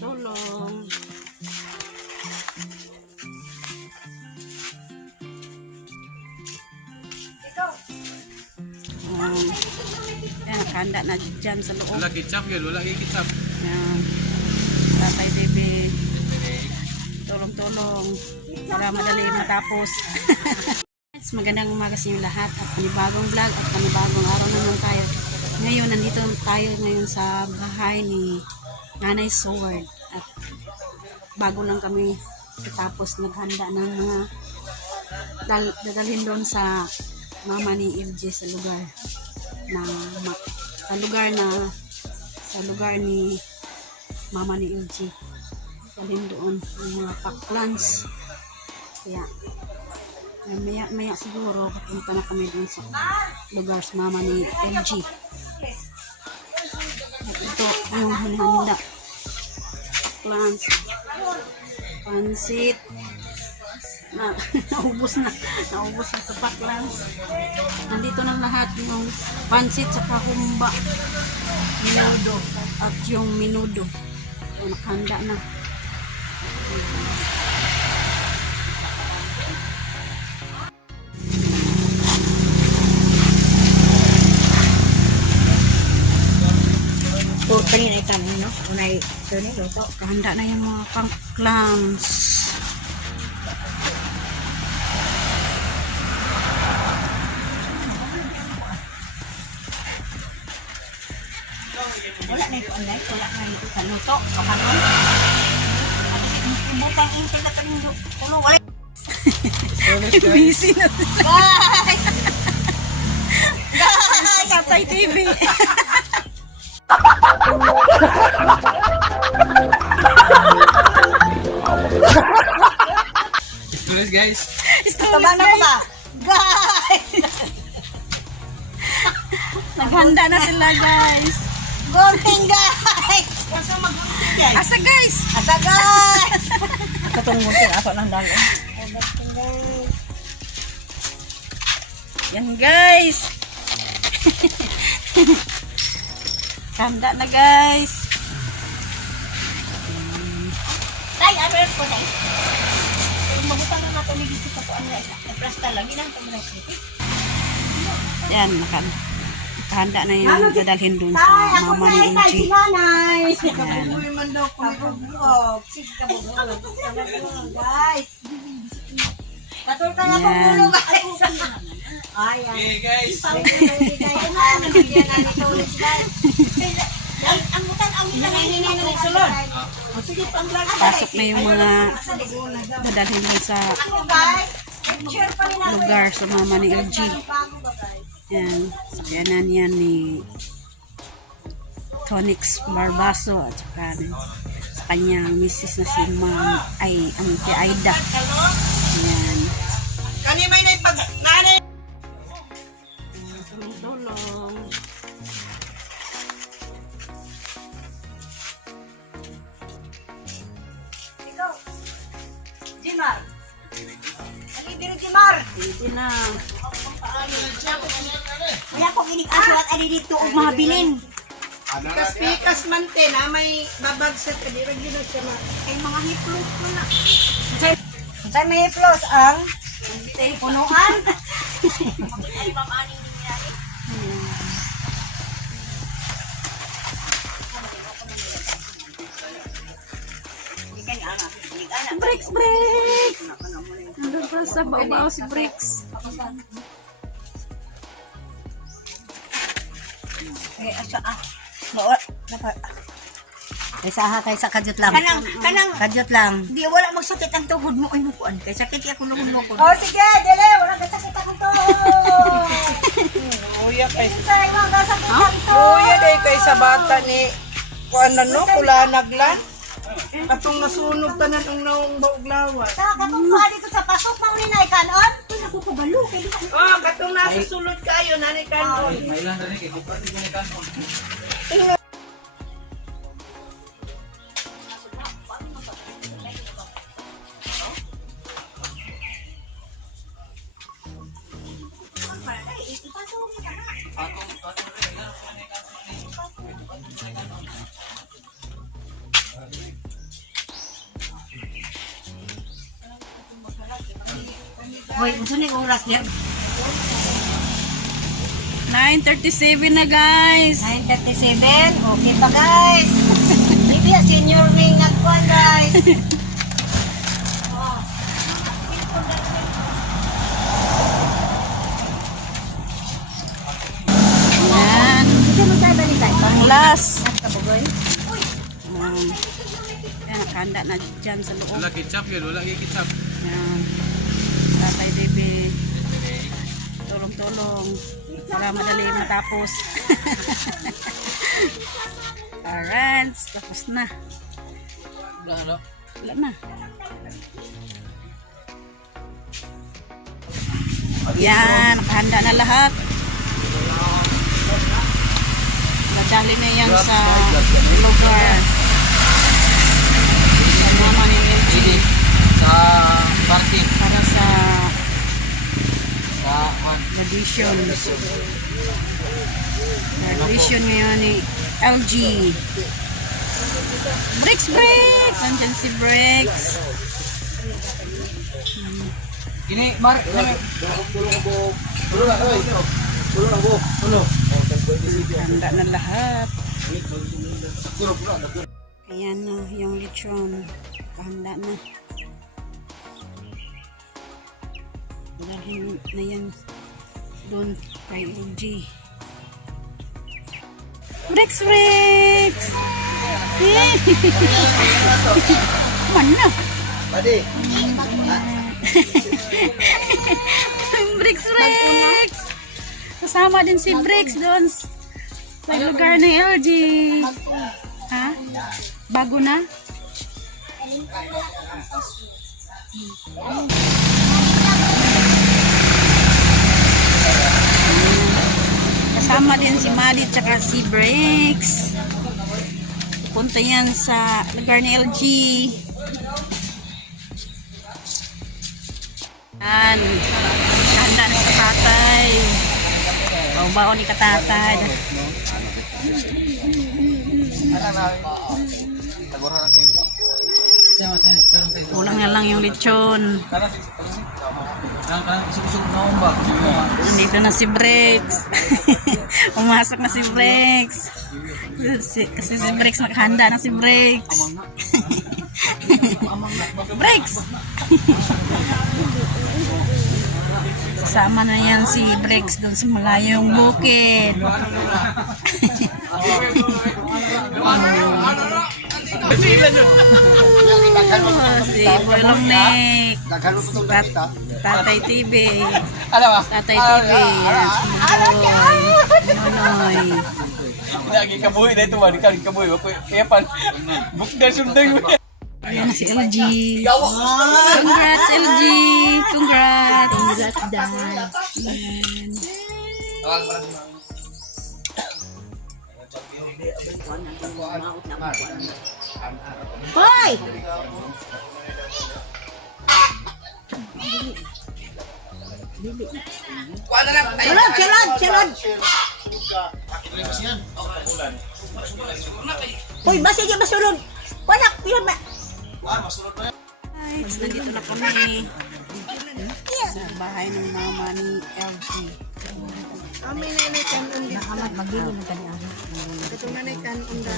Tulong. Yan, nakahanda na dyan sa loob. Wala ketchup yun, wala ketchup. Yan. Tatay Baby. Tulong-tulong. Para madali matapos. Magandang umaga sa inyo lahat at panibagong vlog at panibagong araw naman tayo. Ngayon, nandito tayo ngayon sa bahay ni Nanay Sword. At bago lang kami tapos naghanda ng mga dadalhin doon sa mama ni LG sa lugar sa lugar ni mama ni LG. Dalhin doon yung mga pack-lunch. Kaya maya siguro papunta na kami doon sa lugar sa mama ni LG. Ito yung hinahanda. Pack-lunch. Pansit. Naubos na sa pack-lunch. Nandito na lahat yung pansit sa humba, minudo at yung minudo. So, nakahanda na. Kanina ay kami, no? Unay, ito ni Luto. Nakahanda na yung mga pack-lunch. Wala na ito, anday. Wala na ito sa Luto. Kapanon. Bukang intin na kaming ulo. Wala. Busy na. Guys! Guys! Tatay TV. Stress guys. Taba na ba? Guys! Naghanda na sila, guys. Gunting, guys! Kasi mag-gunting, guys. Asa, guys? Asa, guys! Katong gunting ato ng dalo. Yan, guys. Handa na, guys. Tay, ano yun po, tay? Mabutan na natin ni Gisi sa kuan na plasta lagi lang ito mo na sipit. Yan, nakahanda na yung dadalhin dun sa mama ni LG. Nanay! Kabubuhay man daw ko Kabubog! Kabubog! Guys! Katul kaya kabubog, guys! Ay, ay. Okay guys. Ang butan, ang sulod. Sige, pang-vlog. Pasok na yung mga dadalhin dun sa lugar sa mama ni LG. Yan, sakyanan yan ni Tonix Barbaso at saka sa kanyang misis na si Auntie Aida. Yan. Kani may na pag nanay. Tulong. Ikaw, Jimar. Ali, diri Jimar. Hindi na. Wala ko kinig-aso at ali dito og mahabilin. Pikas man te na may babagsak ka dira gina siya ma. Kay mga hiplos ko na. Sa may hiplos ang punuan. Ay, pamaning niya. Bricks! Nandun pa sa babaw si Bricks. Kay asa Kaysa kadyot lang. kanang Kadyot lang. di wala magsakit ang tuhod mo ay mukuan kay sakit ako ng mo ko. Oh sige, dili wala ka sakit akong to. Uya kay Sa imong sakit ang Uya day kay sa bata ni kuan no kulanag lang. Katong nasunog tanan ang naong bauglawan. Sa katong pa dito sa pasok mao ni nay kanon. Uy ako kabalo kay di Oh, katong nasa sulod kayo nanay kanon. May lang rin kay kupar di kan. Wait, gusto niyo oras niya? 9:37 na guys. 9:37. Okay pa guys. Hindi senior ring nagkuhan guys. Yan. Ito mo tayo balikan. Ang last. Kabugoy. Yan, nakahanda na dyan sa loob. Wala ketchup yun, wala ketchup. Yan. Tatay Bebe. Tulong-tulong. Para madali matapos. Alright, tapos na. Wala. Wala na. Yan, nakahanda na lahat. Nadali na yan sa lugar. Sa mama ni Melchi. Sa parking. Para sa Sa graduation. Graduation ngayon ni LG. Bricks! Nandiyan si Bricks. Ini, Mar, ini. Handa na lahat. Ayan na yung lechon. Handa na. Dahil na yan doon kay LG. Bricks! Mana? Padi. Bricks! Kasama din si Bricks doon sa lugar ng LG. Ha? Bago na? Kasama din si Maddie tsaka si Bricks. Punta yan sa lugar ni LG. Yan. Handa na sa tatay. Baon ni katatay. Kulang na lang yung lechon. Nandito na si Bricks. Umasok na si Bricks. Kasi si Bricks nakahanda na si Bricks. Bricks! Sama na yan si Bricks doon sa malayong bukid. Si Boy Longnek. Tatay TV. Tatay TV. Nonoy. Lagi kabuhi na ito, wali kabuhi. Epan, bukda sundang mo. Ayan si LG. Congrats LG. Congrats. Congrats dad. Ayan. Hoy! Salod! Hoy, basi niya masulod. Wanak, yun ba? Guys, nandito na kami sa bahay ng mama ni LG. Amin na kanon di. Nakamat magino ng kanya. Ito na kanon da.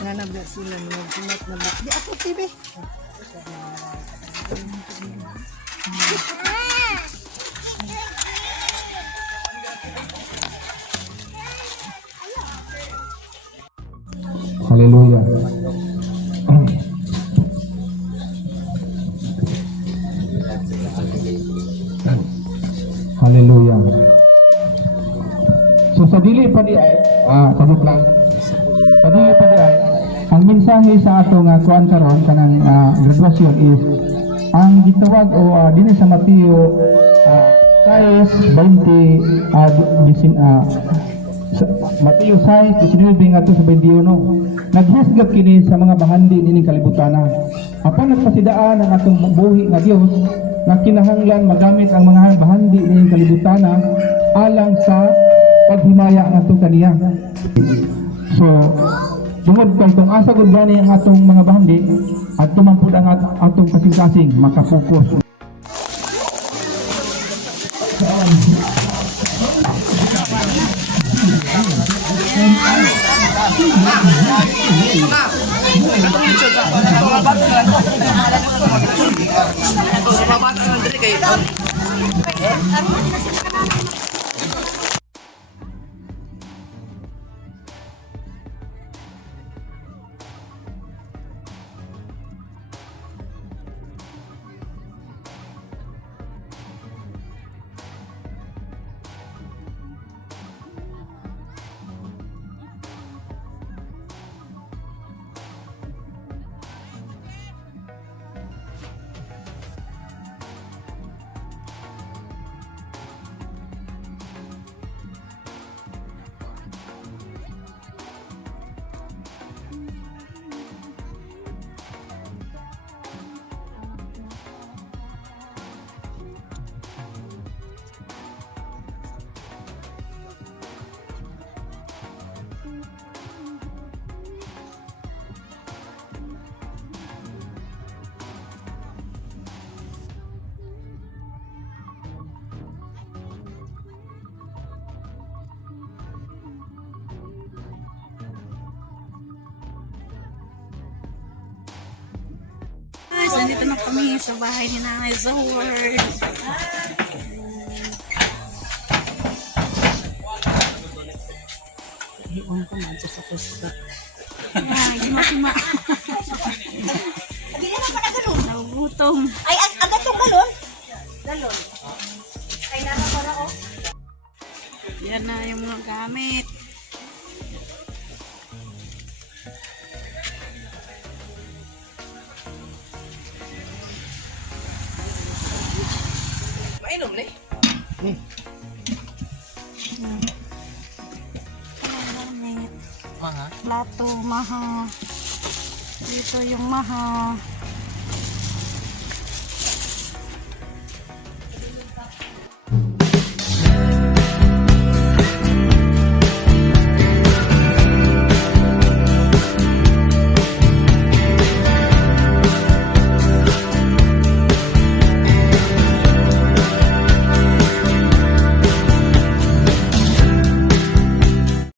Nanab na sila nagsumat na ba? Di ako TV. Haleluya. Haleluya. So sa dili pa di ay sabot lang. Sa dili pa di ay ang mensahe sa ato nga kuan karon kanang graduation is ang gitawag o dinhi sa Mateo 6:20 Mateo 6:19 ngadto sa 21 naghisgap kini sa mga bahandi nining kalibutan. Apan nagpasidaan ang atong buhi nga Dios na kinahanglan magamit ang mga bahandi nining kalibutan alang sa paghimaya ngadto kaniya. So Tungod kay kung asa gud gani ang atong mga bahandi at tumampud ang atong kasing-kasing makapokus. Guys, nandito na kami sa bahay ni Nanay Zord. Iwan ko man sa Facebook. Ay, sima-sima. Hindi na naman na galon. Nagutom. Ay, agad yung galon. Galon. Ay, nasa para o. Yan na yung mga gamit. Mainom na Gamit. Mga? Plato, maha. Dito yung maha.